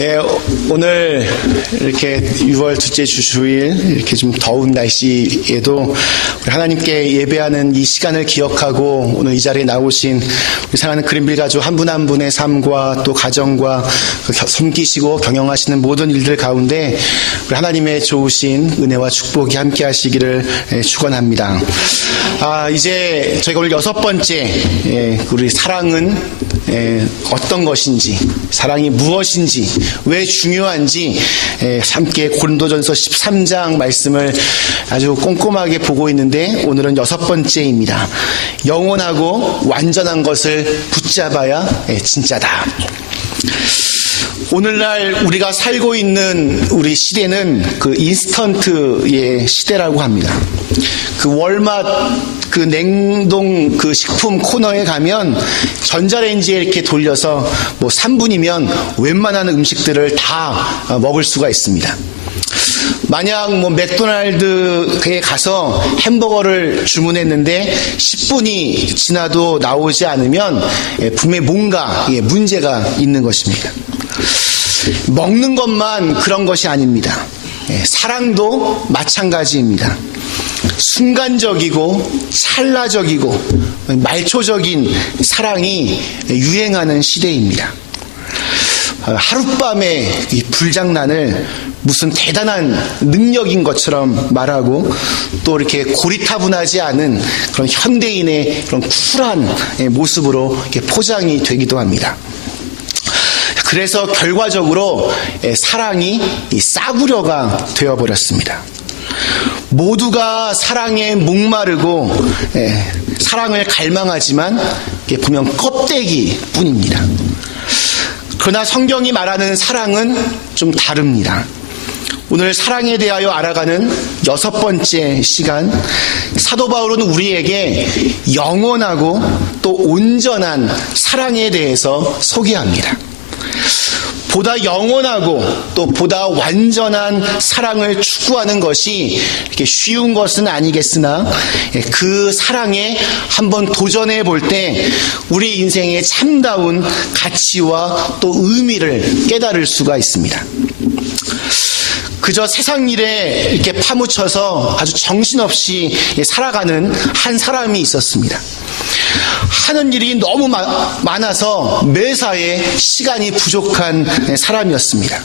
예, 오늘 이렇게 6월 둘째 주일 이렇게 좀 더운 날씨에도 우리 하나님께 예배하는 이 시간을 기억하고 오늘 이 자리에 나오신 우리 사랑하는 그린빌 가족 한 분 한 분의 삶과 또 가정과 섬기시고 경영하시는 모든 일들 가운데 우리 하나님의 좋으신 은혜와 축복이 함께 하시기를 축원합니다. 이제 저희가 오늘 6번째 우리 사랑은 어떤 것인지, 사랑이 무엇인지, 왜 중요한지 함께 고린도전서 13장 말씀을 아주 꼼꼼하게 보고 있는데 오늘은 6번째입니다. 영원하고 완전한 것을 붙잡아야 진짜다. 오늘날 우리가 살고 있는 우리 시대는 그 인스턴트의 시대라고 합니다. 그 월마트 그 냉동 그 식품 코너에 가면 전자레인지에 이렇게 돌려서 뭐 3분이면 웬만한 음식들을 다 먹을 수가 있습니다. 만약 뭐 맥도날드에 가서 햄버거를 주문했는데 10분이 지나도 나오지 않으면 분명히 뭔가 문제가 있는 것입니다. 먹는 것만 그런 것이 아닙니다. 사랑도 마찬가지입니다. 순간적이고 찰나적이고 말초적인 사랑이 유행하는 시대입니다. 하룻밤에 이 불장난을 무슨 대단한 능력인 것처럼 말하고 또 이렇게 고리타분하지 않은 그런 현대인의 그런 쿨한 모습으로 이렇게 포장이 되기도 합니다. 그래서 결과적으로 사랑이 싸구려가 되어버렸습니다. 모두가 사랑에 목마르고 사랑을 갈망하지만 보면 껍데기 뿐입니다. 그러나 성경이 말하는 사랑은 좀 다릅니다. 오늘 사랑에 대하여 알아가는 6번째 시간, 사도 바울은 우리에게 영원하고 또 온전한 사랑에 대해서 소개합니다. 보다 영원하고 또 보다 완전한 사랑을 추구하는 것이 이렇게 쉬운 것은 아니겠으나 그 사랑에 한번 도전해 볼 때 우리 인생의 참다운 가치와 또 의미를 깨달을 수가 있습니다. 그저 세상 일에 이렇게 파묻혀서 아주 정신없이 살아가는 한 사람이 있었습니다. 하는 일이 너무 많아서 매사에 시간이 부족한 사람이었습니다.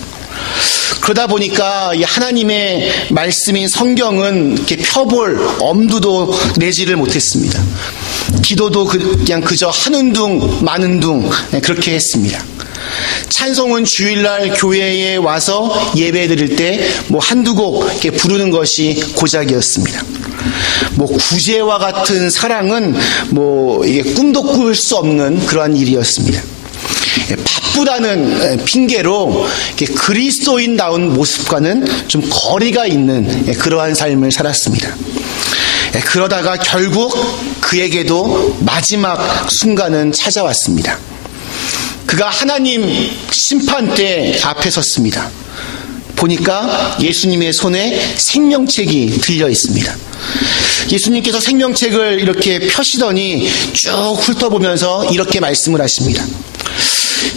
그러다 보니까 이 하나님의 말씀인 성경은 이렇게 펴볼 엄두도 내지를 못했습니다. 기도도 그냥 그저 하는 둥 마는 둥 그렇게 했습니다. 찬송은 주일날 교회에 와서 예배 드릴 때 뭐 한두 곡 이렇게 부르는 것이 고작이었습니다. 뭐 구제와 같은 사랑은 뭐 이게 꿈도 꿀 수 없는 그러한 일이었습니다. 바쁘다는 핑계로 그리스도인다운 모습과는 좀 거리가 있는 그러한 삶을 살았습니다. 그러다가 결국 그에게도 마지막 순간은 찾아왔습니다. 그가 하나님 심판대 앞에 섰습니다. 보니까 예수님의 손에 생명책이 들려 있습니다. 예수님께서 생명책을 이렇게 펴시더니 쭉 훑어보면서 이렇게 말씀을 하십니다.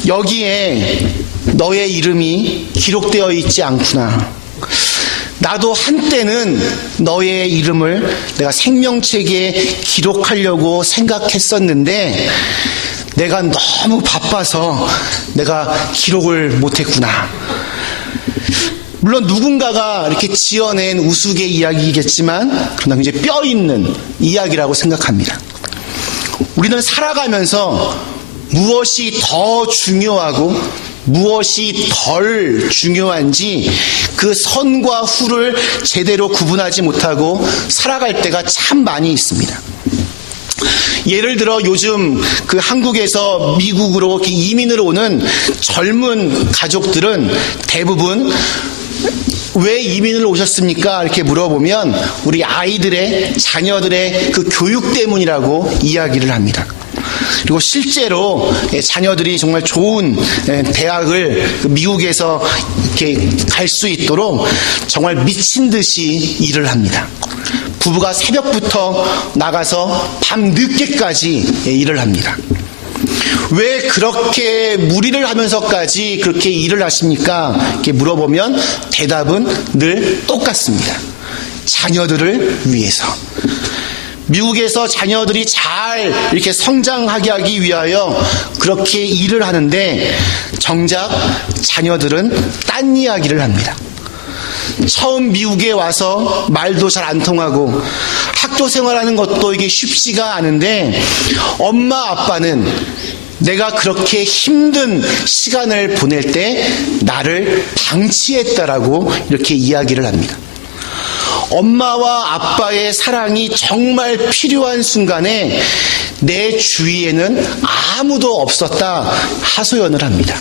여기에 너의 이름이 기록되어 있지 않구나. 나도 한때는 너의 이름을 내가 생명책에 기록하려고 생각했었는데 내가 너무 바빠서 내가 기록을 못했구나. 물론 누군가가 이렇게 지어낸 우스개 이야기겠지만 그러나 굉장히 뼈 있는 이야기라고 생각합니다. 우리는 살아가면서 무엇이 더 중요하고 무엇이 덜 중요한지 그 선과 후를 제대로 구분하지 못하고 살아갈 때가 참 많이 있습니다. 예를 들어 요즘 그 한국에서 미국으로 이민을 오는 젊은 가족들은 대부분 왜 이민을 오셨습니까? 이렇게 물어보면 우리 아이들의 자녀들의 그 교육 때문이라고 이야기를 합니다. 그리고 실제로 자녀들이 정말 좋은 대학을 미국에서 이렇게 갈 수 있도록 정말 미친 듯이 일을 합니다. 부부가 새벽부터 나가서 밤 늦게까지 일을 합니다. 왜 그렇게 무리를 하면서까지 그렇게 일을 하십니까? 이렇게 물어보면 대답은 늘 똑같습니다. 자녀들을 위해서. 미국에서 자녀들이 잘 이렇게 성장하게 하기 위하여 그렇게 일을 하는데 정작 자녀들은 딴 이야기를 합니다. 처음 미국에 와서 말도 잘 안 통하고 학교 생활하는 것도 이게 쉽지가 않은데 엄마 아빠는 내가 그렇게 힘든 시간을 보낼 때 나를 방치했다라고 이렇게 이야기를 합니다. 엄마와 아빠의 사랑이 정말 필요한 순간에 내 주위에는 아무도 없었다 하소연을 합니다.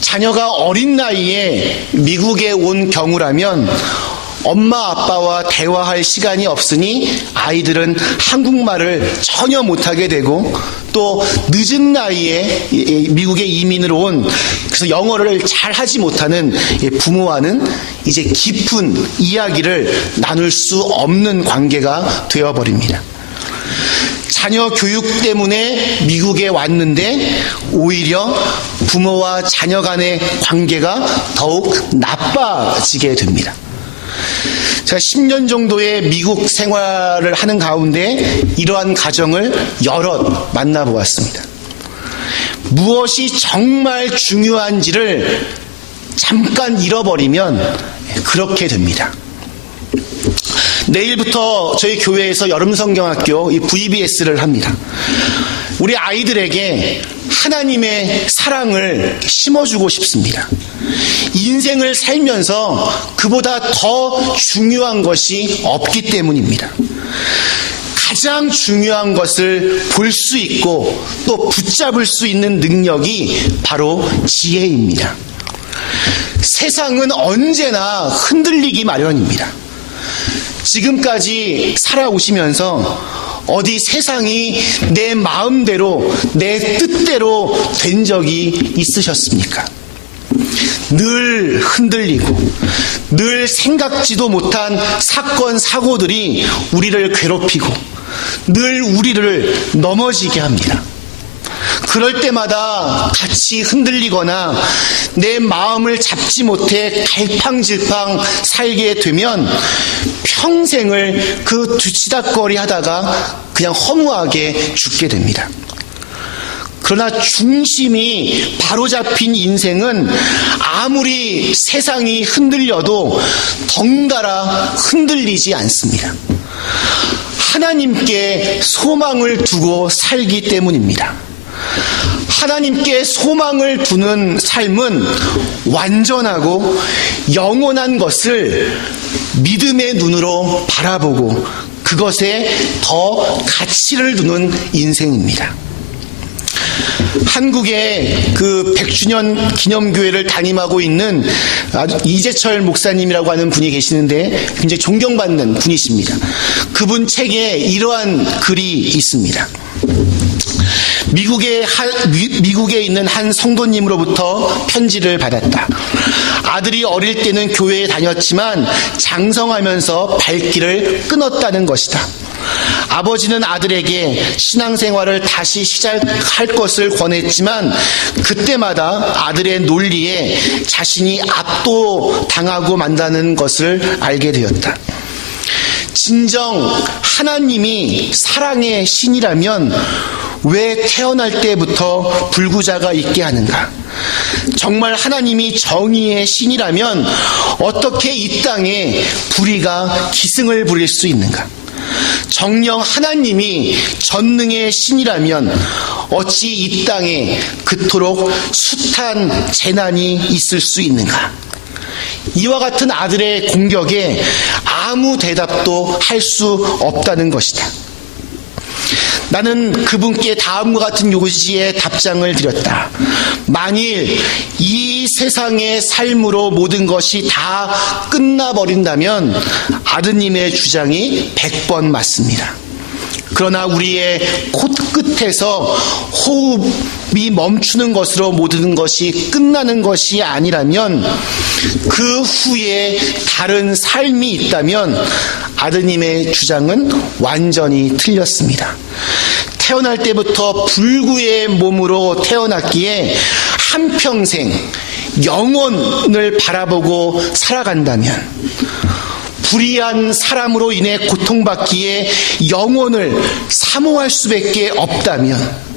자녀가 어린 나이에 미국에 온 경우라면 엄마 아빠와 대화할 시간이 없으니 아이들은 한국말을 전혀 못하게 되고 또 늦은 나이에 미국에 이민을 온 그래서 영어를 잘 하지 못하는 부모와는 이제 깊은 이야기를 나눌 수 없는 관계가 되어버립니다. 자녀 교육 때문에 미국에 왔는데 오히려 부모와 자녀 간의 관계가 더욱 나빠지게 됩니다. 제가 10년 정도의 미국 생활을 하는 가운데 이러한 가정을 여럿 만나보았습니다. 무엇이 정말 중요한지를 잠깐 잃어버리면 그렇게 됩니다. 내일부터 저희 교회에서 여름성경학교 VBS를 합니다. 우리 아이들에게 하나님의 사랑을 심어주고 싶습니다. 인생을 살면서 그보다 더 중요한 것이 없기 때문입니다. 가장 중요한 것을 볼 수 있고 또 붙잡을 수 있는 능력이 바로 지혜입니다. 세상은 언제나 흔들리기 마련입니다. 지금까지 살아오시면서 어디 세상이 내 마음대로 내 뜻대로 된 적이 있으셨습니까? 늘 흔들리고 늘 생각지도 못한 사건 사고들이 우리를 괴롭히고 늘 우리를 넘어지게 합니다. 그럴 때마다 같이 흔들리거나 내 마음을 잡지 못해 갈팡질팡 살게 되면 평생을 그 뒤치다꺼리 하다가 그냥 허무하게 죽게 됩니다. 그러나 중심이 바로잡힌 인생은 아무리 세상이 흔들려도 덩달아 흔들리지 않습니다. 하나님께 소망을 두고 살기 때문입니다. 하나님께 소망을 두는 삶은 완전하고 영원한 것을 믿음의 눈으로 바라보고 그것에 더 가치를 두는 인생입니다. 한국의 그 100주년 기념교회를 담임하고 있는 이재철 목사님이라고 하는 분이 계시는데 굉장히 존경받는 분이십니다. 그분 책에 이러한 글이 있습니다. 미국에 있는 한 성도님으로부터 편지를 받았다. 아들이 어릴 때는 교회에 다녔지만 장성하면서 발길을 끊었다는 것이다. 아버지는 아들에게 신앙생활을 다시 시작할 것을 권했지만 그때마다 아들의 논리에 자신이 압도당하고 만다는 것을 알게 되었다. 진정 하나님이 사랑의 신이라면 왜 태어날 때부터 불구자가 있게 하는가? 정말 하나님이 정의의 신이라면 어떻게 이 땅에 불의가 기승을 부릴 수 있는가? 정녕 하나님이 전능의 신이라면 어찌 이 땅에 그토록 숱한 재난이 있을 수 있는가? 이와 같은 아들의 공격에 아무 대답도 할 수 없다는 것이다. 나는 그분께 다음과 같은 요지의 답장을 드렸다. 만일 이 세상의 삶으로 모든 것이 다 끝나버린다면 아드님의 주장이 100번 맞습니다. 그러나 우리의 코끝에서 호흡이 멈추는 것으로 모든 것이 끝나는 것이 아니라면 그 후에 다른 삶이 있다면 아드님의 주장은 완전히 틀렸습니다. 태어날 때부터 불구의 몸으로 태어났기에 한평생 영혼을 바라보고 살아간다면, 불의한 사람으로 인해 고통받기에 영혼을 사모할 수밖에 없다면,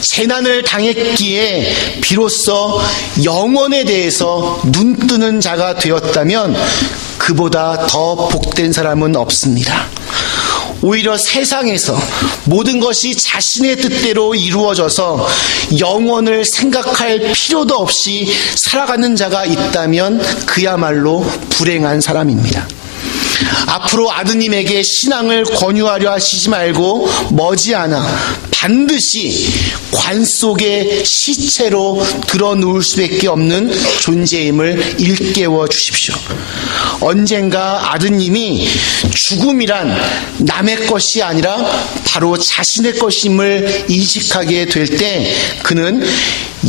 재난을 당했기에 비로소 영혼에 대해서 눈뜨는 자가 되었다면 그보다 더 복된 사람은 없습니다. 오히려 세상에서 모든 것이 자신의 뜻대로 이루어져서 영혼을 생각할 필요도 없이 살아가는 자가 있다면 그야말로 불행한 사람입니다. 앞으로 아드님에게 신앙을 권유하려 하시지 말고 머지않아 반드시 관 속의 시체로 드러누울 수밖에 없는 존재임을 일깨워 주십시오. 언젠가 아드님이 죽음이란 남의 것이 아니라 바로 자신의 것임을 인식하게 될 때 그는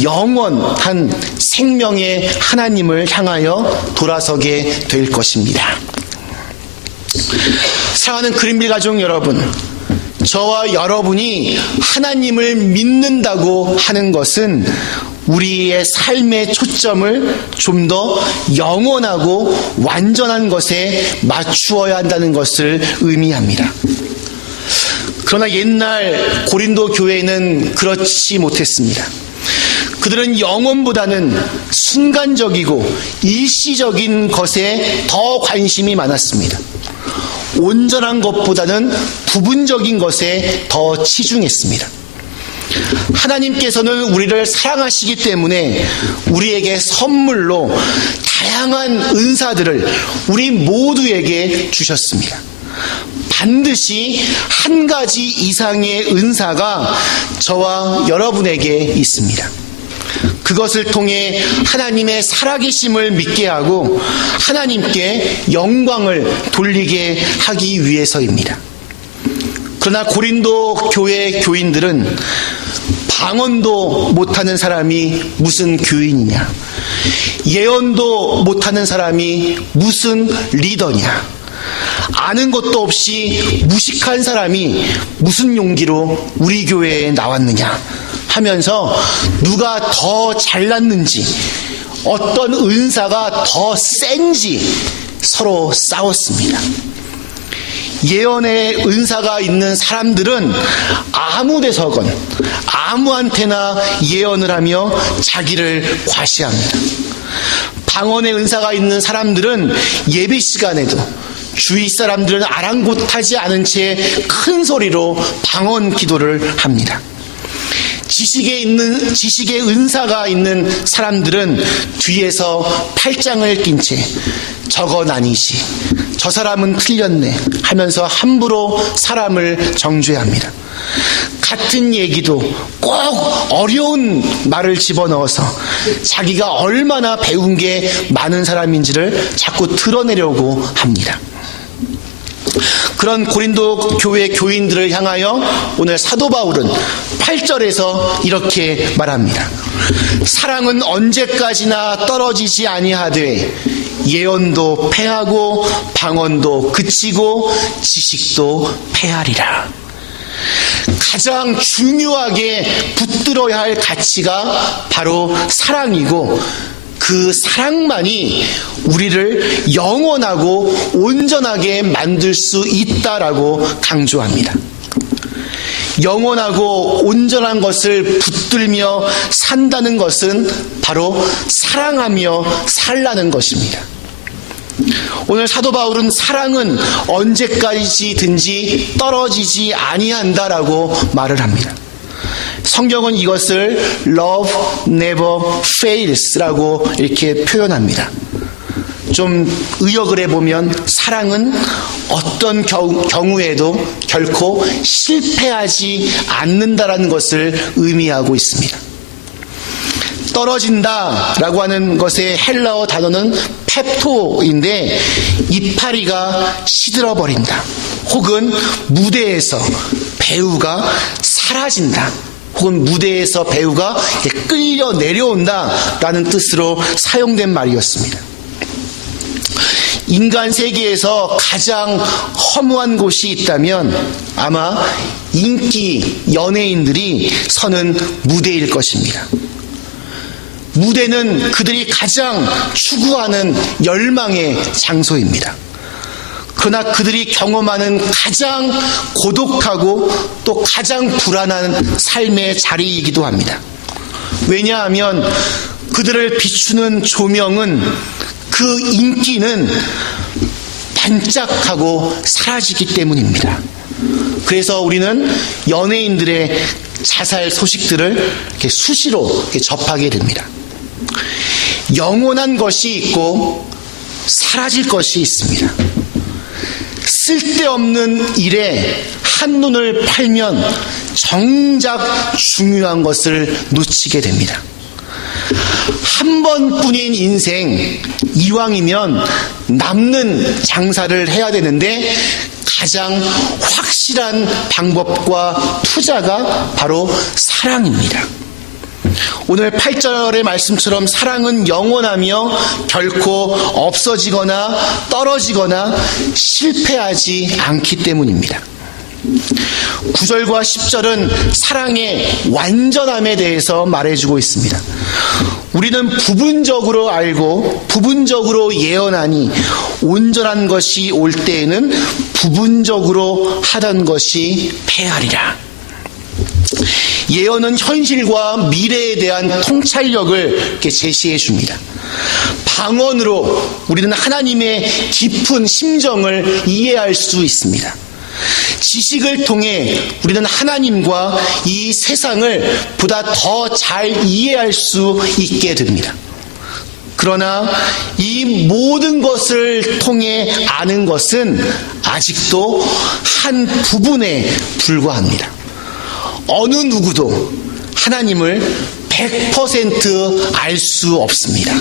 영원한 생명의 하나님을 향하여 돌아서게 될 것입니다. 사랑하는 그린빌 가족 여러분, 저와 여러분이 하나님을 믿는다고 하는 것은 우리의 삶의 초점을 좀 더 영원하고 완전한 것에 맞추어야 한다는 것을 의미합니다. 그러나 옛날 고린도 교회는 그렇지 못했습니다. 그들은 영혼보다는 순간적이고 일시적인 것에 더 관심이 많았습니다. 온전한 것보다는 부분적인 것에 더 치중했습니다. 하나님께서는 우리를 사랑하시기 때문에 우리에게 선물로 다양한 은사들을 우리 모두에게 주셨습니다. 반드시 한 가지 이상의 은사가 저와 여러분에게 있습니다. 그것을 통해 하나님의 살아계심을 믿게 하고 하나님께 영광을 돌리게 하기 위해서입니다. 그러나 고린도 교회 교인들은 방언도 못하는 사람이 무슨 교인이냐, 예언도 못하는 사람이 무슨 리더냐, 아는 것도 없이 무식한 사람이 무슨 용기로 우리 교회에 나왔느냐 하면서 누가 더 잘났는지, 어떤 은사가 더 센지 서로 싸웠습니다. 예언의 은사가 있는 사람들은 아무 데서건 아무한테나 예언을 하며 자기를 과시합니다. 방언의 은사가 있는 사람들은 예배 시간에도 주위 사람들은 아랑곳하지 않은 채 큰 소리로 방언 기도를 합니다. 지식의 은사가 있는 사람들은 뒤에서 팔짱을 낀 채 저건 아니시, 저 사람은 틀렸네 하면서 함부로 사람을 정죄합니다. 같은 얘기도 꼭 어려운 말을 집어넣어서 자기가 얼마나 배운 게 많은 사람인지를 자꾸 드러내려고 합니다. 그런 고린도 교회 교인들을 향하여 오늘 사도 바울은 8절에서 이렇게 말합니다. 사랑은 언제까지나 떨어지지 아니하되 예언도 패하고 방언도 그치고 지식도 패하리라. 가장 중요하게 붙들어야 할 가치가 바로 사랑이고 그 사랑만이 우리를 영원하고 온전하게 만들 수 있다라고 강조합니다. 영원하고 온전한 것을 붙들며 산다는 것은 바로 사랑하며 살라는 것입니다. 오늘 사도 바울은 사랑은 언제까지든지 떨어지지 아니한다라고 말을 합니다. 성경은 이것을 love never fails라고 이렇게 표현합니다. 좀 의역을 해보면 사랑은 어떤 경우에도 결코 실패하지 않는다라는 것을 의미하고 있습니다. 떨어진다라고 하는 것의 헬라어 단어는 펩토인데 이파리가 시들어버린다, 혹은 무대에서 배우가 사라진다, 혹은 무대에서 배우가 끌려 내려온다라는 뜻으로 사용된 말이었습니다. 인간 세계에서 가장 허무한 곳이 있다면 아마 인기 연예인들이 서는 무대일 것입니다. 무대는 그들이 가장 추구하는 열망의 장소입니다. 그러나 그들이 경험하는 가장 고독하고 또 가장 불안한 삶의 자리이기도 합니다. 왜냐하면 그들을 비추는 조명은, 그 인기는 반짝하고 사라지기 때문입니다. 그래서 우리는 연예인들의 자살 소식들을 이렇게 수시로 이렇게 접하게 됩니다. 영원한 것이 있고 사라질 것이 있습니다. 쓸데없는 일에 한눈을 팔면 정작 중요한 것을 놓치게 됩니다. 한 번뿐인 인생, 이왕이면 남는 장사를 해야 되는데 가장 확실한 방법과 투자가 바로 사랑입니다. 오늘 8절의 말씀처럼 사랑은 영원하며 결코 없어지거나 떨어지거나 실패하지 않기 때문입니다. 9절과 10절은 사랑의 완전함에 대해서 말해주고 있습니다. 우리는 부분적으로 알고 부분적으로 예언하니 온전한 것이 올 때에는 부분적으로 하던 것이 패하리라. 예언은 현실과 미래에 대한 통찰력을 이렇게 제시해 줍니다. 방언으로 우리는 하나님의 깊은 심정을 이해할 수 있습니다. 지식을 통해 우리는 하나님과 이 세상을 보다 더 잘 이해할 수 있게 됩니다. 그러나 이 모든 것을 통해 아는 것은 아직도 한 부분에 불과합니다. 어느 누구도 하나님을 100% 알 수 없습니다.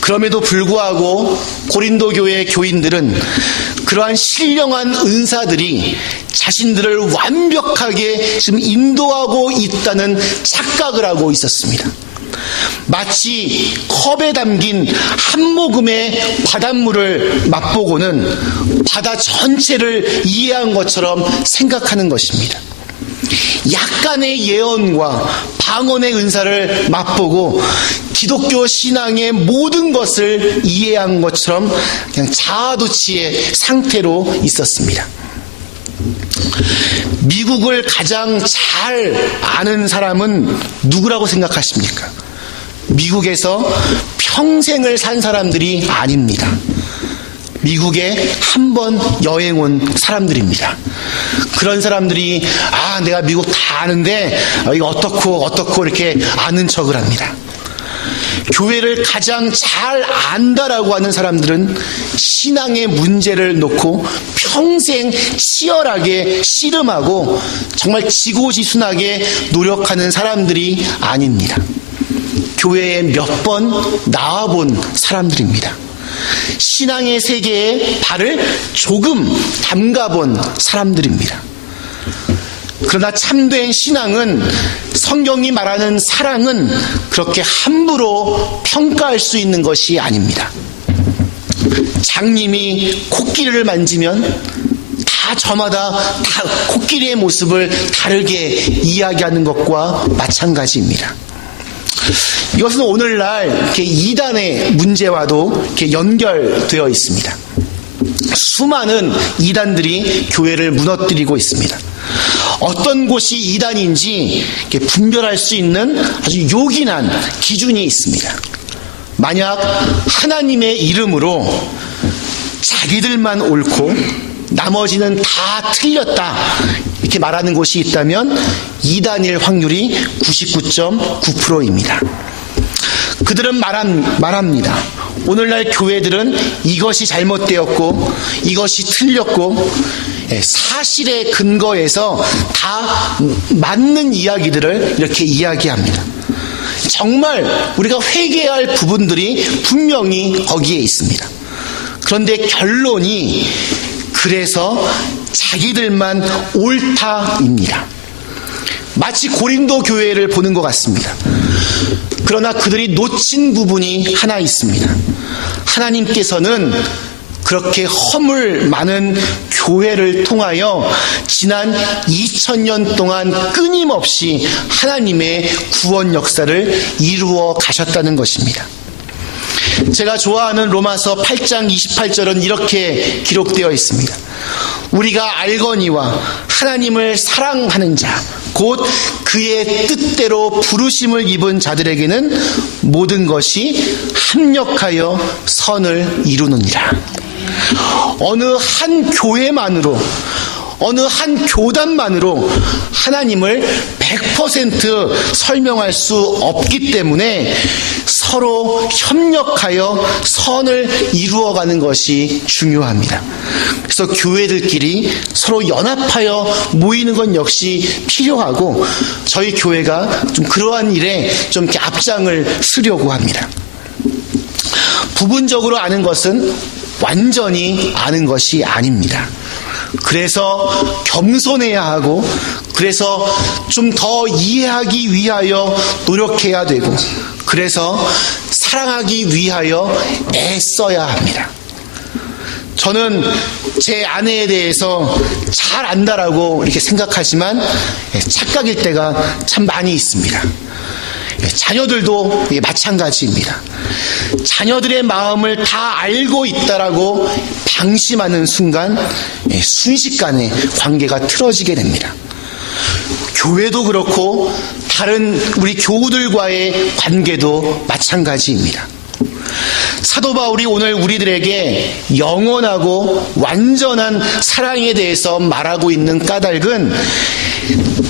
그럼에도 불구하고 고린도 교회 교인들은 그러한 신령한 은사들이 자신들을 완벽하게 지금 인도하고 있다는 착각을 하고 있었습니다. 마치 컵에 담긴 한 모금의 바닷물을 맛보고는 바다 전체를 이해한 것처럼 생각하는 것입니다. 약간의 예언과 방언의 은사를 맛보고 기독교 신앙의 모든 것을 이해한 것처럼 그냥 자아도취의 상태로 있었습니다. 미국을 가장 잘 아는 사람은 누구라고 생각하십니까? 미국에서 평생을 산 사람들이 아닙니다. 미국에 한 번 여행 온 사람들입니다. 그런 사람들이 내가 미국 다 아는데 이거 어떻고 이렇게 아는 척을 합니다. 교회를 가장 잘 안다라고 하는 사람들은 신앙의 문제를 놓고 평생 치열하게 씨름하고 정말 지고지순하게 노력하는 사람들이 아닙니다. 교회에 몇 번 나와본 사람들입니다. 신앙의 세계에 발을 조금 담가본 사람들입니다. 그러나 참된 신앙은, 성경이 말하는 사랑은 그렇게 함부로 평가할 수 있는 것이 아닙니다. 장님이 코끼리를 만지면 다 저마다 다 코끼리의 모습을 다르게 이야기하는 것과 마찬가지입니다. 이것은 오늘날 이렇게 이단의 문제와도 이렇게 연결되어 있습니다. 수많은 이단들이 교회를 무너뜨리고 있습니다. 어떤 곳이 이단인지 이렇게 분별할 수 있는 아주 요긴한 기준이 있습니다. 만약 하나님의 이름으로 자기들만 옳고 나머지는 다 틀렸다 이렇게 말하는 곳이 있다면 이단일 확률이 99.9%입니다. 그들은 말합니다. 오늘날 교회들은 이것이 잘못되었고 이것이 틀렸고 사실에 근거해서 다 맞는 이야기들을 이렇게 이야기합니다. 정말 우리가 회개해야 할 부분들이 분명히 거기에 있습니다. 그런데 결론이 그래서 자기들만 옳다입니다. 마치 고린도 교회를 보는 것 같습니다. 그러나 그들이 놓친 부분이 하나 있습니다. 하나님께서는 그렇게 허물 많은 교회를 통하여 지난 2000년 동안 끊임없이 하나님의 구원 역사를 이루어 가셨다는 것입니다. 제가 좋아하는 로마서 8장 28절은 이렇게 기록되어 있습니다. 우리가 알거니와 하나님을 사랑하는 자, 곧 그의 뜻대로 부르심을 입은 자들에게는 모든 것이 합력하여 선을 이루느니라. 어느 한 교회만으로, 어느 한 교단만으로 하나님을 100% 설명할 수 없기 때문에 서로 협력하여 선을 이루어가는 것이 중요합니다. 그래서 교회들끼리 서로 연합하여 모이는 것 역시 필요하고, 저희 교회가 좀 그러한 일에 좀 이렇게 앞장을 서려고 합니다. 부분적으로 아는 것은 완전히 아는 것이 아닙니다. 그래서 겸손해야 하고, 그래서 좀 더 이해하기 위하여 노력해야 되고, 그래서 사랑하기 위하여 애써야 합니다. 저는 제 아내에 대해서 잘 안다라고 이렇게 생각하지만 착각일 때가 참 많이 있습니다. 자녀들도 마찬가지입니다. 자녀들의 마음을 다 알고 있다라고 방심하는 순간 순식간에 관계가 틀어지게 됩니다. 교회도 그렇고 다른 우리 교우들과의 관계도 마찬가지입니다. 사도 바울이 오늘 우리들에게 영원하고 완전한 사랑에 대해서 말하고 있는 까닭은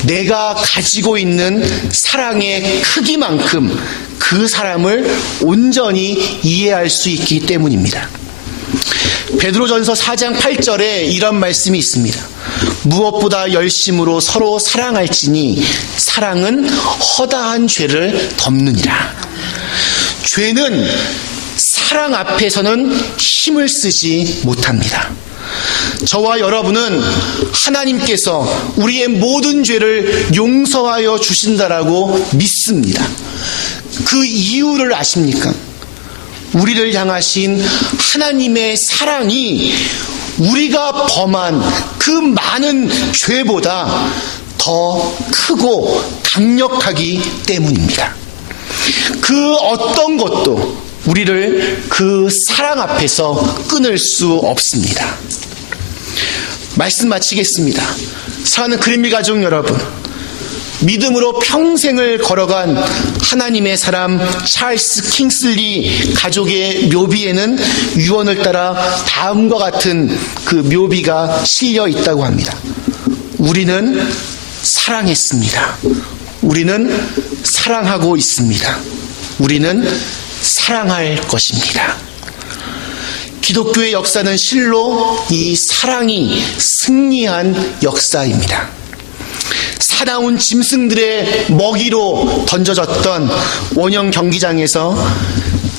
내가 가지고 있는 사랑의 크기만큼 그 사람을 온전히 이해할 수 있기 때문입니다. 베드로전서 4장 8절에 이런 말씀이 있습니다. 무엇보다 열심으로 서로 사랑할지니 사랑은 허다한 죄를 덮느니라. 죄는 사랑 앞에서는 힘을 쓰지 못합니다. 저와 여러분은 하나님께서 우리의 모든 죄를 용서하여 주신다라고 믿습니다. 그 이유를 아십니까? 우리를 향하신 하나님의 사랑이 우리가 범한 그 많은 죄보다 더 크고 강력하기 때문입니다. 그 어떤 것도 우리를 그 사랑 앞에서 끊을 수 없습니다. 말씀 마치겠습니다. 사랑하는 그린빌 가족 여러분, 믿음으로 평생을 걸어간 하나님의 사람 찰스 킹슬리 가족의 묘비에는 유언을 따라 다음과 같은 그 묘비가 실려 있다고 합니다. 우리는 사랑했습니다. 우리는 사랑하고 있습니다. 우리는 사랑할 것입니다. 기독교의 역사는 실로 이 사랑이 승리한 역사입니다. 사나운 짐승들의 먹이로 던져졌던 원형 경기장에서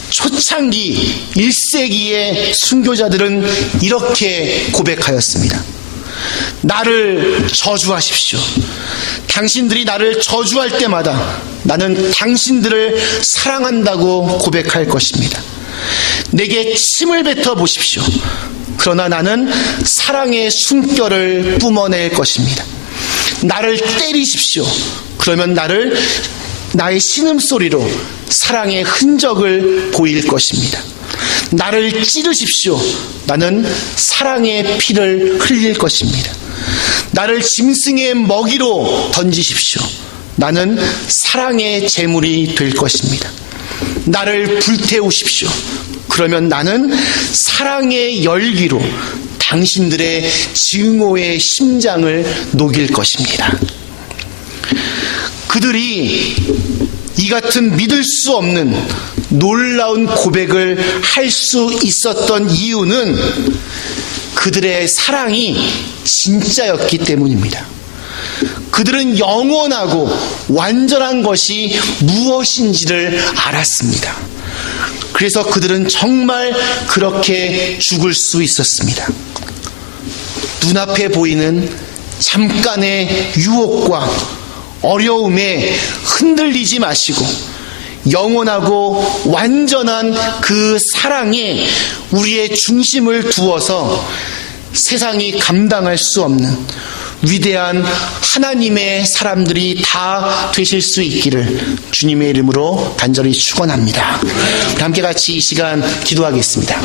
초창기 1세기의 순교자들은 이렇게 고백하였습니다. 나를 저주하십시오. 당신들이 나를 저주할 때마다 나는 당신들을 사랑한다고 고백할 것입니다. 내게 침을 뱉어 보십시오. 그러나 나는 사랑의 숨결을 뿜어낼 것입니다. 나를 때리십시오. 그러면 나의 신음소리로 사랑의 흔적을 보일 것입니다. 나를 찌르십시오. 나는 사랑의 피를 흘릴 것입니다. 나를 짐승의 먹이로 던지십시오. 나는 사랑의 제물이 될 것입니다. 나를 불태우십시오. 그러면 나는 사랑의 열기로 당신들의 증오의 심장을 녹일 것입니다. 그들이 이 같은 믿을 수 없는 놀라운 고백을 할 수 있었던 이유는 그들의 사랑이 진짜였기 때문입니다. 그들은 영원하고 완전한 것이 무엇인지를 알았습니다. 그래서 그들은 정말 그렇게 죽을 수 있었습니다. 눈앞에 보이는 잠깐의 유혹과 어려움에 흔들리지 마시고 영원하고 완전한 그 사랑에 우리의 중심을 두어서 세상이 감당할 수 없는 위대한 하나님의 사람들이 다 되실 수 있기를 주님의 이름으로 간절히 축원합니다. 함께 같이 이 시간 기도하겠습니다.